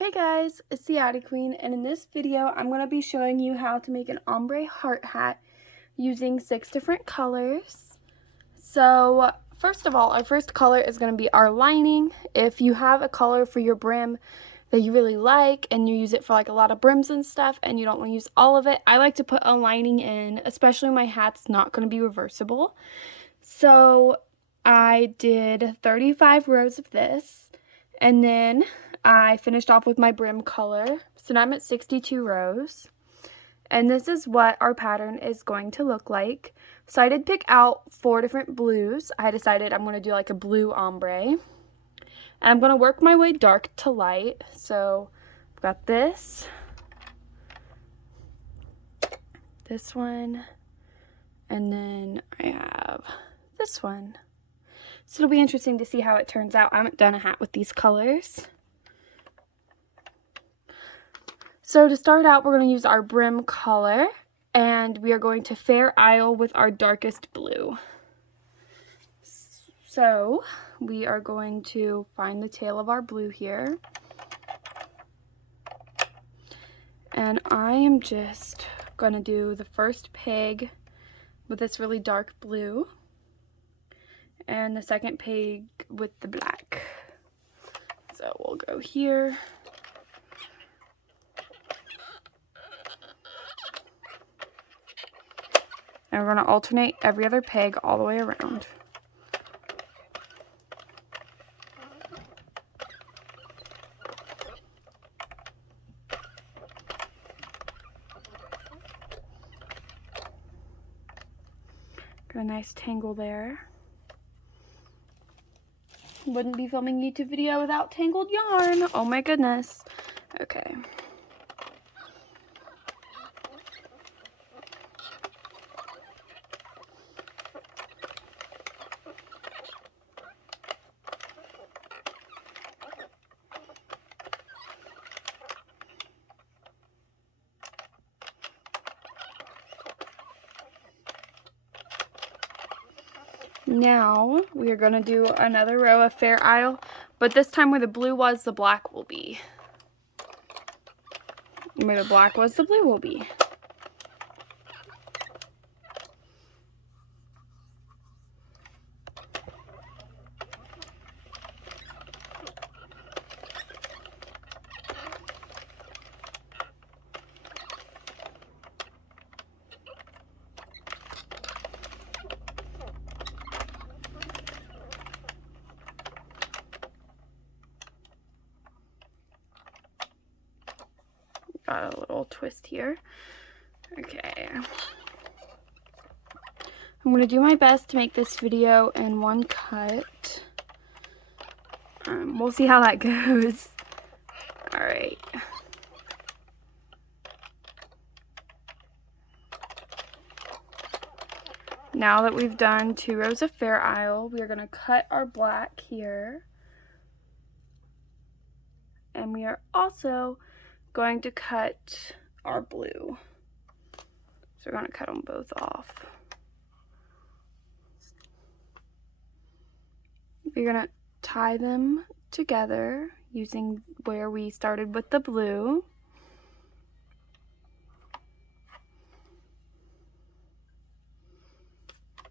Hey guys, it's the Addi Queen, and in this video I'm going to be showing you how to make an ombre heart hat using 6 different colors. So first of all, our first color is going to be our lining. If you have a color for your brim that you really like and you use it for like a lot of brims and stuff and you don't want to use all of it, I like to put a lining in, especially when my hat's not going to be reversible. So I did 35 rows of this, and then I finished off with my brim color. So now I'm at 62 rows. And this is what our pattern is going to look like. So I did pick out 4 different blues. I decided I'm going to do like a blue ombre. And I'm going to work my way dark to light. So I've got this one, and then I have this one. So it'll be interesting to see how it turns out. I haven't done a hat with these colors. So to start out, we're going to use our brim color, and we are going to Fair Isle with our darkest blue. So we are going to find the tail of our blue here. And I am just going to do the first peg with this really dark blue, and the second peg with the black. So we'll go here. And we're going to alternate every other peg all the way around. Got a nice tangle there. Wouldn't be filming a YouTube video without tangled yarn. Oh my goodness. Okay. Now we are going to do another row of Fair Isle, but this time where the blue was, the black will be. And where the black was, the blue will be. Got a little twist here. Okay. I'm going to do my best to make this video in one cut. We'll see how that goes. Alright. Now that we've done 2 rows of Fair Isle, we are going to cut our black here. And we are also going to cut our blue. So we're going to cut them both off. We're going to tie them together using where we started with the blue.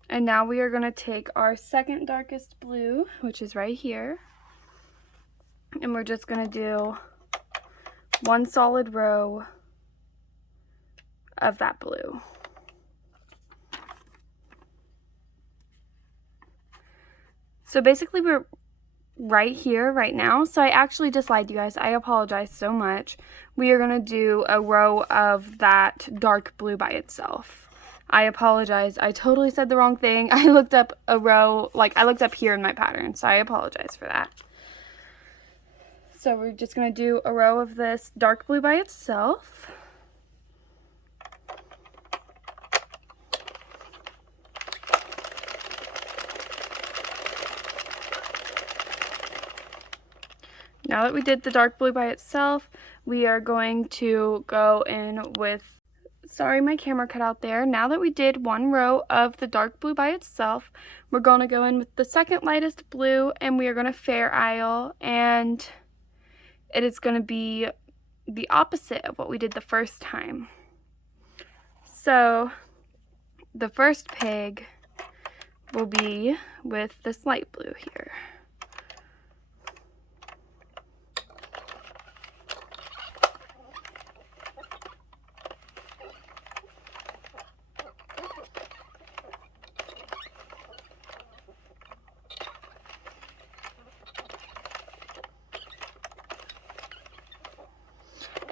And now we are going to take our second darkest blue, which is right here, and we're just going to do 1 solid row of that blue. So basically we're right here right now. So I actually just lied to you guys. I apologize so much. We are going to do a row of that dark blue by itself. I apologize. I totally said the wrong thing. I looked up a row, like I looked up here in my pattern, so I apologize for that. So we're just going to do a row of this dark blue by itself. Now that we did the dark blue by itself, we are going to go in with, sorry my camera cut out there. Now that we did 1 row of the dark blue by itself, we're going to go in with the second lightest blue, and we are going to Fair Isle and it is going to be the opposite of what we did the first time. So the first pig will be with this light blue here.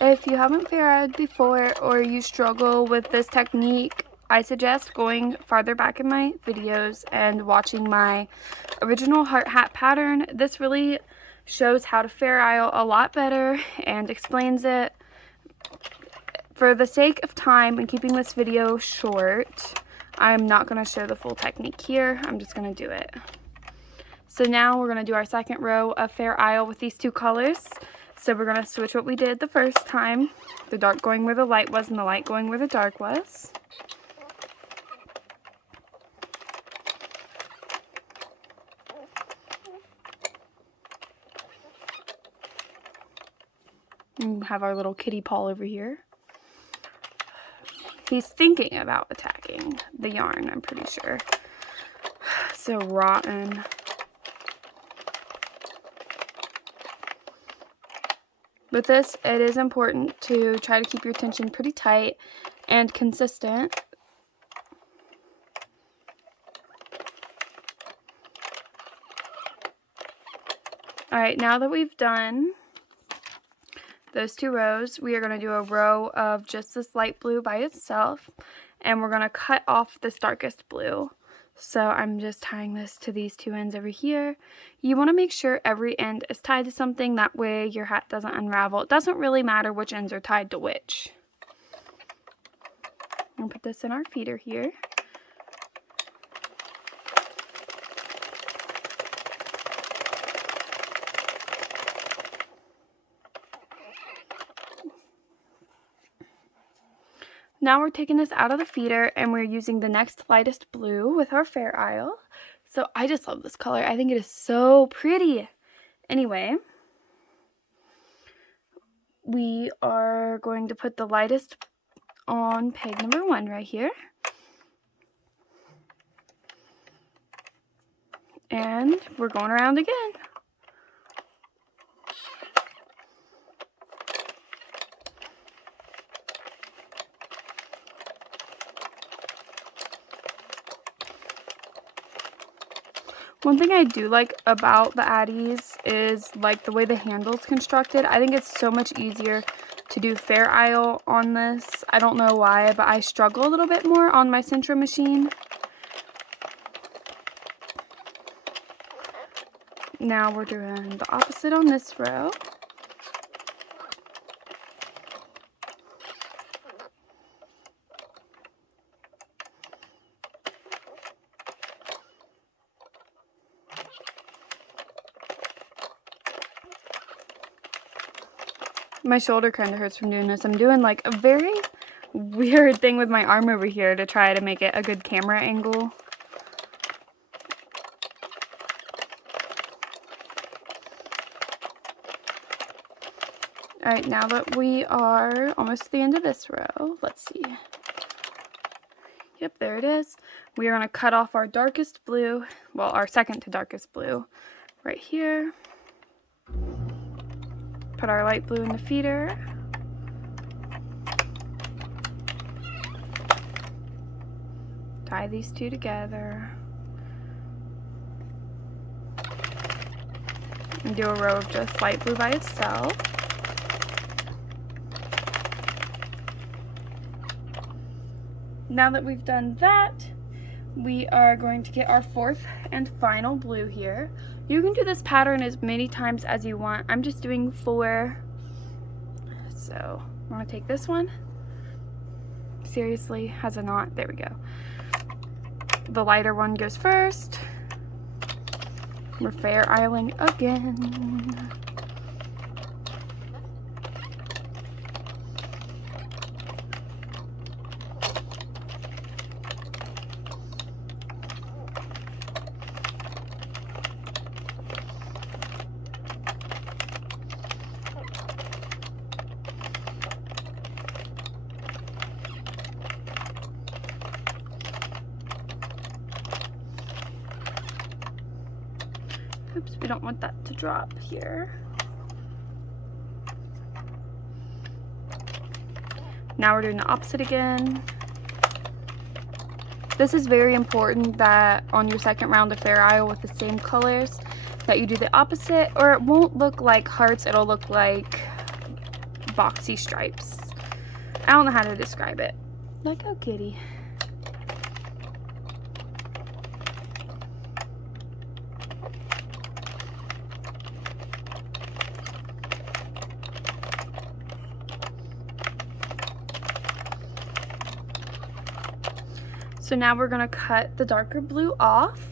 If you haven't fair-eyed before or you struggle with this technique, I suggest going farther back in my videos and watching my original heart hat pattern. This really shows how to fair isle a lot better and explains it. For the sake of time and keeping this video short, I'm not going to show the full technique here. I'm just going to do it. So now we're going to do our second row of fair isle with these two colors. So we're going to switch what we did the first time, the dark going where the light was and the light going where the dark was. And have our little kitty Paul over here. He's thinking about attacking the yarn, I'm pretty sure. So rotten. With this, it is important to try to keep your tension pretty tight and consistent. Alright, now that we've done those two rows, we are going to do a row of just this light blue by itself, and we're going to cut off this darkest blue. So I'm just tying this to these two ends over here. You want to make sure every end is tied to something, that way your hat doesn't unravel. It doesn't really matter which ends are tied to which. I'll put this in our feeder here. Now we're taking this out of the feeder and we're using the next lightest blue with our fair isle. So I just love this color. I think it is so pretty. Anyway, we are going to put the lightest on peg number 1 right here. And we're going around again. One thing I do like about the Addies is like the way the handle's constructed. I think it's so much easier to do fair isle on this. I don't know why, but I struggle a little bit more on my Sentro machine. Now we're doing the opposite on this row. My shoulder kind of hurts from doing this. I'm doing like a very weird thing with my arm over here to try to make it a good camera angle. Alright, now that we are almost to the end of this row, let's see. Yep, there it is. We are going to cut off our darkest blue, well, our second to darkest blue right here. Put our light blue in the feeder. Tie these two together. And do a row of just light blue by itself. Now that we've done that, we are going to get our fourth and final blue here. You can do this pattern as many times as you want. I'm just doing 4. So I'm going to take this one. Seriously, has a knot. There we go. The lighter one goes first. We're fair isling again. Oops, we don't want that to drop here. Now we're doing the opposite again. This is very important that on your second round of Fair Isle with the same colors that you do the opposite, or it won't look like hearts, it'll look like boxy stripes. I don't know how to describe it. Like, oh kitty. So now we're gonna cut the darker blue off.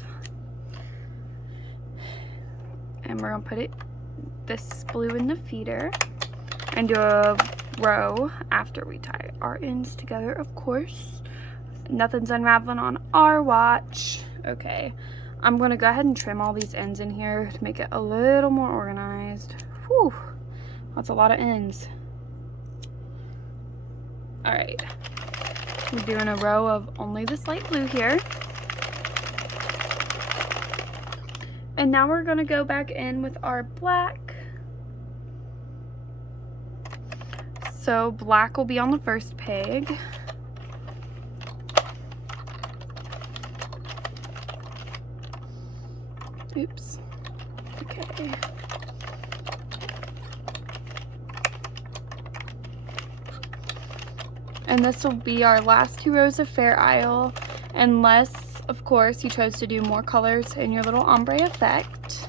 And we're gonna put this blue in the feeder and do a row after we tie our ends together, of course. Nothing's unraveling on our watch. Okay, I'm gonna go ahead and trim all these ends in here to make it a little more organized. Whew, that's a lot of ends. All right. We're doing a row of only this light blue here. And now we're gonna go back in with our black. So black will be on the first peg. Oops. Okay. And this will be our last 2 rows of Fair Isle, unless, of course, you chose to do more colors in your little ombre effect.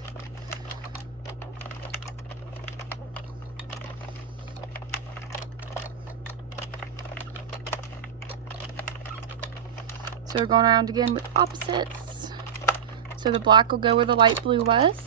So we're going around again with opposites. So the black will go where the light blue was.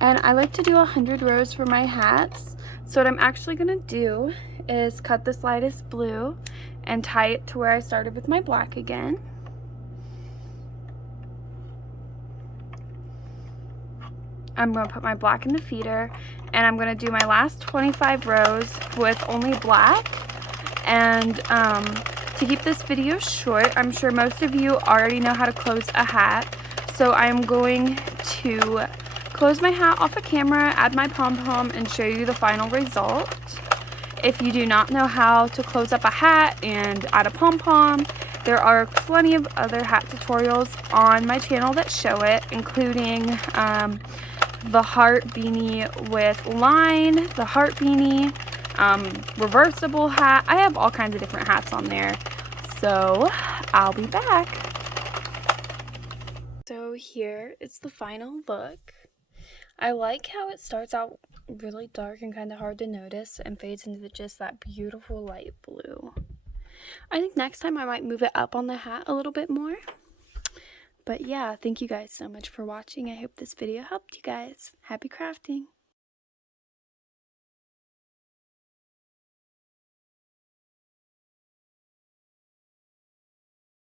And I like to do 100 rows for my hats. So what I'm actually gonna do is cut this lightest blue and tie it to where I started with my black again. I'm gonna put my black in the feeder, and I'm gonna do my last 25 rows with only black. And to keep this video short, I'm sure most of you already know how to close a hat. So I'm going to close my hat off a camera, add my pom-pom, and show you the final result. If you do not know how to close up a hat and add a pom-pom, there are plenty of other hat tutorials on my channel that show it, including the heart beanie with line, the heart beanie, reversible hat. I have all kinds of different hats on there. So I'll be back. So here is the final look. I like how it starts out really dark and kind of hard to notice and fades into just that beautiful light blue. I think next time I might move it up on the hat a little bit more. But yeah, thank you guys so much for watching. I hope this video helped you guys. Happy crafting!